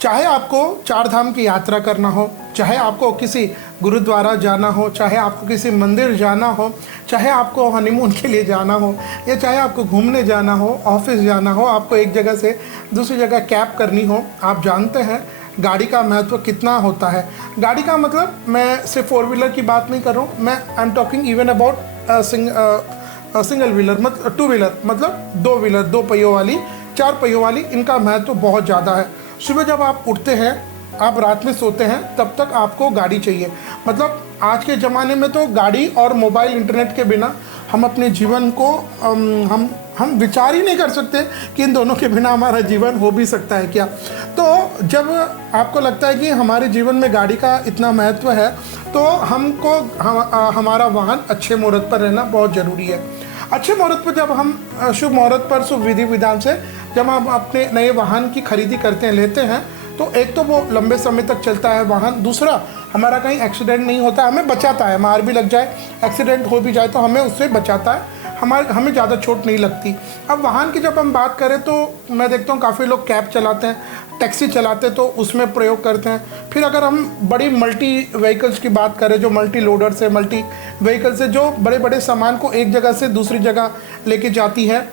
चाहे आपको चार धाम की यात्रा करना हो, चाहे आपको किसी गुरुद्वारा जाना हो, चाहे आपको किसी मंदिर जाना हो, चाहे आपको हनीमून के लिए जाना हो, या चाहे आपको घूमने जाना हो, ऑफिस जाना हो, आपको एक जगह से दूसरी जगह कैब करनी हो, आप जानते हैं गाड़ी का महत्व कितना होता है। गाड़ी का मतलब मैं सिर्फ फोर व्हीलर की बात नहीं कर रहा हूँ, मैं I am talking even about single wheeler, मतलब टू व्हीलर, मतलब दो व्हीलर, दो पहियों वाली, चार पहियों वाली, इनका महत्व बहुत ज़्यादा है। सुबह जब आप उठते हैं, आप रात में सोते हैं, तब तक आपको गाड़ी चाहिए। मतलब आज के ज़माने में तो गाड़ी और मोबाइल इंटरनेट के बिना हम अपने जीवन को हम विचार ही नहीं कर सकते कि इन दोनों के बिना हमारा जीवन हो भी सकता है क्या। तो जब आपको लगता है कि हमारे जीवन में गाड़ी का इतना महत्व है, तो हमको हमारा वाहन अच्छे मुहूर्त पर रहना बहुत ज़रूरी है। अच्छे मुहूर्त पर जब हम शुभ मुहूर्त पर शुभ विधि विधान से जब हम अपने नए वाहन की खरीदी करते हैं, लेते हैं, तो एक तो वो लंबे समय तक चलता है वाहन, दूसरा हमारा कहीं एक्सीडेंट नहीं होता, हमें बचाता है, मार भी लग जाए, एक्सीडेंट हो भी जाए तो हमें उससे बचाता है, हमें ज़्यादा चोट नहीं लगती। अब वाहन की जब हम बात करें तो मैं देखता हूँ काफ़ी लोग कैब चलाते हैं, टैक्सी चलाते हैं, तो उसमें प्रयोग करते हैं। फिर अगर हम बड़ी मल्टी व्हीकल्स की बात करें, जो मल्टी लोडर्स है, मल्टी व्हीकल्स है, जो बड़े बड़े सामान को एक जगह से दूसरी जगह लेके जाती है,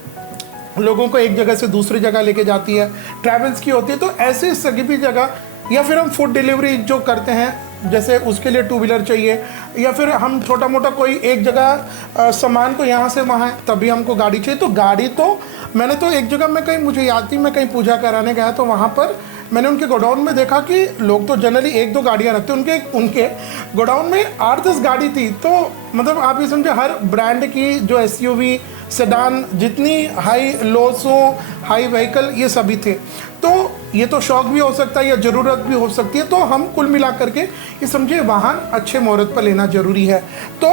लोगों को एक जगह से दूसरी जगह लेके जाती है, ट्रैवल्स की होती है, तो ऐसी सभी भी जगह, या फिर हम फूड डिलीवरी जो करते हैं, जैसे उसके लिए टू व्हीलर चाहिए, या फिर हम छोटा मोटा कोई एक जगह सामान को यहाँ से वहाँ तभी हमको गाड़ी चाहिए। तो गाड़ी तो मैंने तो एक जगह में कहीं, मुझे याद थी, मैं कहीं पूजा कराने गया, तो वहाँ पर मैंने उनके गोडाउन में देखा कि लोग तो जनरली एक दो गाड़ियाँ रखते, उनके गोडाउन में 8-10 गाड़ी थी। तो मतलब आप ये समझे, हर ब्रांड की जो SUV, सेडान, जितनी हाई लोसो, हाई व्हीकल, ये सभी थे। तो ये तो शौक भी हो सकता है या ज़रूरत भी हो सकती है। तो हम कुल मिला करके ये समझिए वाहन अच्छे मुहूर्त पर लेना ज़रूरी है। तो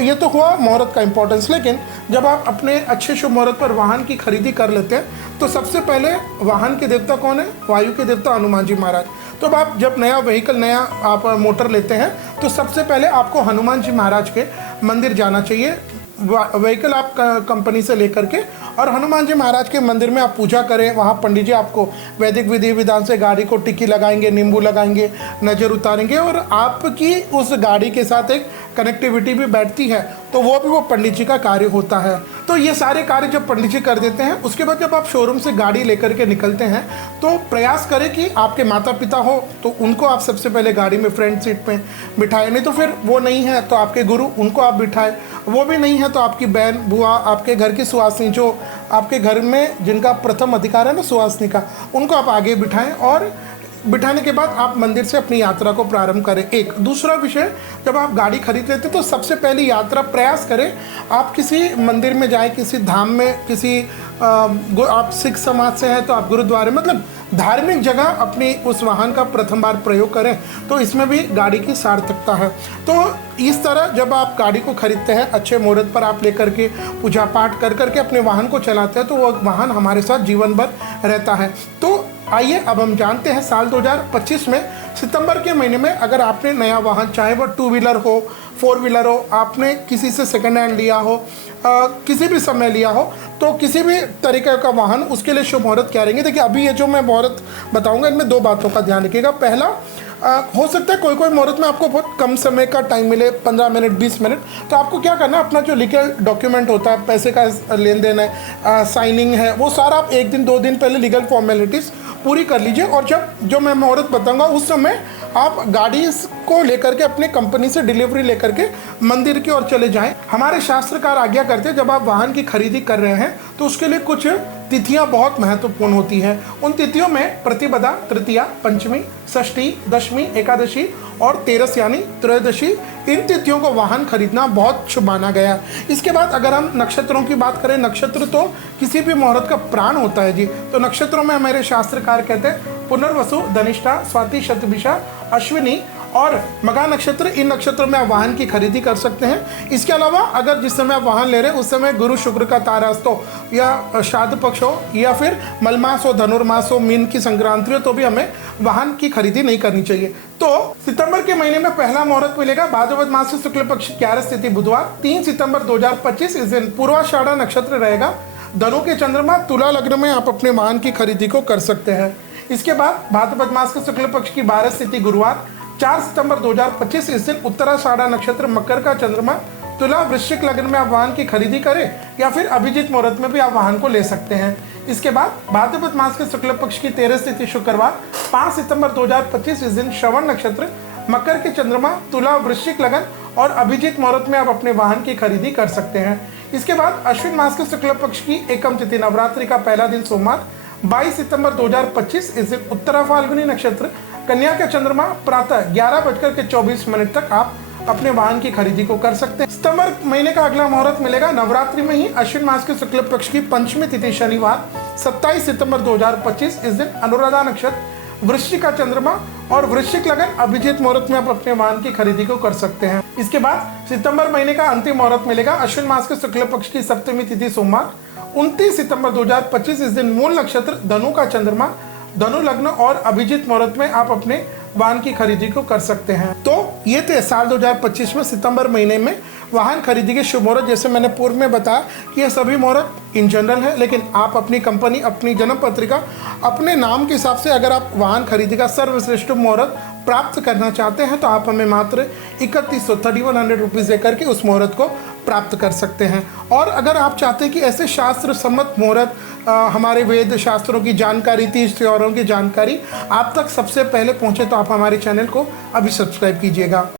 ये तो हुआ मुहूर्त का इम्पोर्टेंस। लेकिन जब आप अपने अच्छे शुभ मुहूर्त पर वाहन की खरीदी कर लेते हैं, तो सबसे पहले वाहन के देवता कौन है? वायु के देवता हनुमान जी महाराज। तो अब आप जब नया व्हीकल, नया आप मोटर लेते हैं, तो सबसे पहले आपको हनुमान जी महाराज के मंदिर जाना चाहिए। व्हीकल आप कंपनी से लेकर के, और हनुमान जी महाराज के मंदिर में आप पूजा करें। वहाँ पंडित जी आपको वैदिक विधि विधान से गाड़ी को टिक्की लगाएंगे, नींबू लगाएंगे, नज़र उतारेंगे, और आपकी उस गाड़ी के साथ एक कनेक्टिविटी भी बैठती है, तो वो भी वो पंडित जी का कार्य होता है। तो ये सारे कार्य जब पंडित जी कर देते हैं, उसके बाद जब आप शोरूम से गाड़ी लेकर के निकलते हैं, तो प्रयास करें कि आपके माता पिता हो तो उनको आप सबसे पहले गाड़ी में फ्रंट सीट पे बिठाएं, नहीं तो फिर वो नहीं है तो आपके गुरु, उनको आप बिठाएं, वो भी नहीं है तो आपकी बहन, बुआ, आपके घर की सुहासिनी, जो आपके घर में जिनका प्रथम अधिकार है ना सुहासिनी का, उनको आप आगे बिठाएं, और बिठाने के बाद आप मंदिर से अपनी यात्रा को प्रारंभ करें। एक दूसरा विषय, जब आप गाड़ी खरीद लेते तो सबसे पहली यात्रा प्रयास करें आप किसी मंदिर में जाएं, किसी धाम में, किसी आप सिख समाज से हैं तो आप गुरुद्वारे, मतलब धार्मिक जगह अपनी उस वाहन का प्रथम बार प्रयोग करें, तो इसमें भी गाड़ी की सार्थकता है। तो इस तरह जब आप गाड़ी को खरीदते हैं, अच्छे मुहूर्त पर आप लेकर के पूजा पाठ कर करके अपने वाहन को चलाते हैं, तो वो वाहन हमारे साथ जीवन भर रहता है। तो आइए अब हम जानते हैं साल 2025 में सितंबर के महीने में अगर आपने नया वाहन, चाहे वो टू व्हीलर हो, फोर व्हीलर हो, आपने किसी से सेकंड हैंड लिया हो, किसी भी समय लिया हो, तो किसी भी तरीके का वाहन, उसके लिए शुभ मुहूर्त क्या रहेंगे। देखिए अभी ये जो मैं मुहूर्त बताऊंगा, इनमें दो बातों का ध्यान रखिएगा। पहला, हो सकता है कोई कोई मुहूर्त में आपको बहुत कम समय का टाइम मिले, 15 मिनट, 20 मिनट, तो आपको क्या करना है, अपना जो लीगल डॉक्यूमेंट होता है, पैसे का लेन देन है, साइनिंग है, वो सारा आप 1 दिन 2 दिन पहले लीगल फॉर्मेलिटीज़ पूरी कर लीजिए। और जब जो मैं मुहूर्त बताऊंगा उस समय आप गाड़ी को लेकर के अपने कंपनी से डिलीवरी लेकर के मंदिर की ओर चले जाएं। हमारे शास्त्रकार आज्ञा करते हैं जब आप वाहन की खरीदी कर रहे हैं तो उसके लिए कुछ तिथियां बहुत महत्वपूर्ण होती हैं। उन तिथियों में प्रतिपदा, तृतीया, पंचमी, षष्ठी, दशमी, एकादशी और तेरस यानी त्रयोदशी, इन तिथियों को वाहन खरीदना बहुत शुभ माना गया। इसके बाद अगर हम नक्षत्रों की बात करें, नक्षत्र तो किसी भी मुहूर्त का प्राण होता है जी। तो नक्षत्रों में हमारे शास्त्रकार कहते हैं पुनर्वसु, धनिष्ठा, स्वाति, शतभिषा, अश्विनी और मघा नक्षत्र, इन नक्षत्रों में आप वाहन की खरीदी कर सकते हैं। इसके अलावा अगर जिस समय आप वाहन ले रहे हैं उस समय गुरु शुक्र का तारास्त हो, या श्राद्ध पक्ष हो, या फिर मलमास हो, धनुर्मास हो, मीन की संक्रांति हो, तो भी हमें वाहन की खरीदी नहीं करनी चाहिए। तो सितंबर के महीने में पहला मुहूर्त मिलेगा भाद्रपद मास शुक्ल पक्ष 11 तिथि बुधवार, 3 सितंबर 2025 इस दिन पूर्वाषाढ़ा नक्षत्र रहेगा। धनु के चंद्रमा, तुला लग्न में आप अपने वाहन की खरीदी को कर सकते हैं। इसके बाद भाद्रपद मास के शुक्ल पक्ष की 12 तिथि गुरुवार 4 सितंबर 2025 इस दिन उत्तराषाढ़ा नक्षत्र मकर का चंद्रमा तुला वृश्चिक लग्न में आप वाहन की खरीदी करें या फिर अभिजीत मुहूर्त में भी आप वाहन को ले सकते हैं। इसके बाद भाद्रपद मास के शुक्ल पक्ष की 13 तिथि शुक्रवार 5 सितंबर 2025 इस दिन श्रवण नक्षत्र मकर के चंद्रमा तुला वृश्चिक लगन और अभिजीत मुहूर्त में आप अपने वाहन की खरीदी कर सकते हैं। इसके बाद अश्विन मास के शुक्ल पक्ष की एकम तिथि नवरात्रि का पहला दिन सोमवार 22 सितंबर 2025 इस दिन उत्तरा फाल्गुनी नक्षत्र कन्या का चंद्रमा प्रातः 11:24 तक आप अपने वाहन की खरीदी को कर सकते हैं। सितंबर महीने का अगला मुहूर्त मिलेगा नवरात्रि में ही अश्विन मास के शुक्ल पक्ष की पंचमी तिथि शनिवार 27 सितंबर 2025 इस दिन अनुराधा नक्षत्र वृश्चिक का चंद्रमा और वृश्चिक लगन अभिजीत मुहूर्त में आप अपने वाहन की खरीदी को कर सकते हैं। इसके बाद सितंबर महीने का अंतिम मुहूर्त मिलेगा अश्विन मास के शुक्ल पक्ष की सप्तमी तिथि सोमवार 29 सितंबर 2025 इस दिन मूल नक्षत्र धनु का चंद्रमा धनु लग्न और अभिजीत मुहूर्त में आप अपने वाहन की खरीदी को कर सकते हैं। तो ये थे साल 2025 में सितंबर महीने में वाहन खरीदी के शुभ मुहूर्त। जैसे मैंने पूर्व में बताया कि ये सभी मुहूर्त इन जनरल है, लेकिन आप अपनी कंपनी अपनी जन्म पत्रिका अपने नाम के हिसाब से अगर आप वाहन खरीदी का सर्वश्रेष्ठ मुहूर्त प्राप्त करना चाहते हैं तो आप हमें मात्र 3100 रुपीज़ देकर के उस मुहूर्त को प्राप्त कर सकते हैं। और अगर आप चाहते हैं कि ऐसे शास्त्र सम्मत मुहूर्त हमारे वेद शास्त्रों की जानकारी तीज त्योहारों की जानकारी आप तक सबसे पहले पहुंचे तो आप हमारे चैनल को अभी सब्सक्राइब कीजिएगा।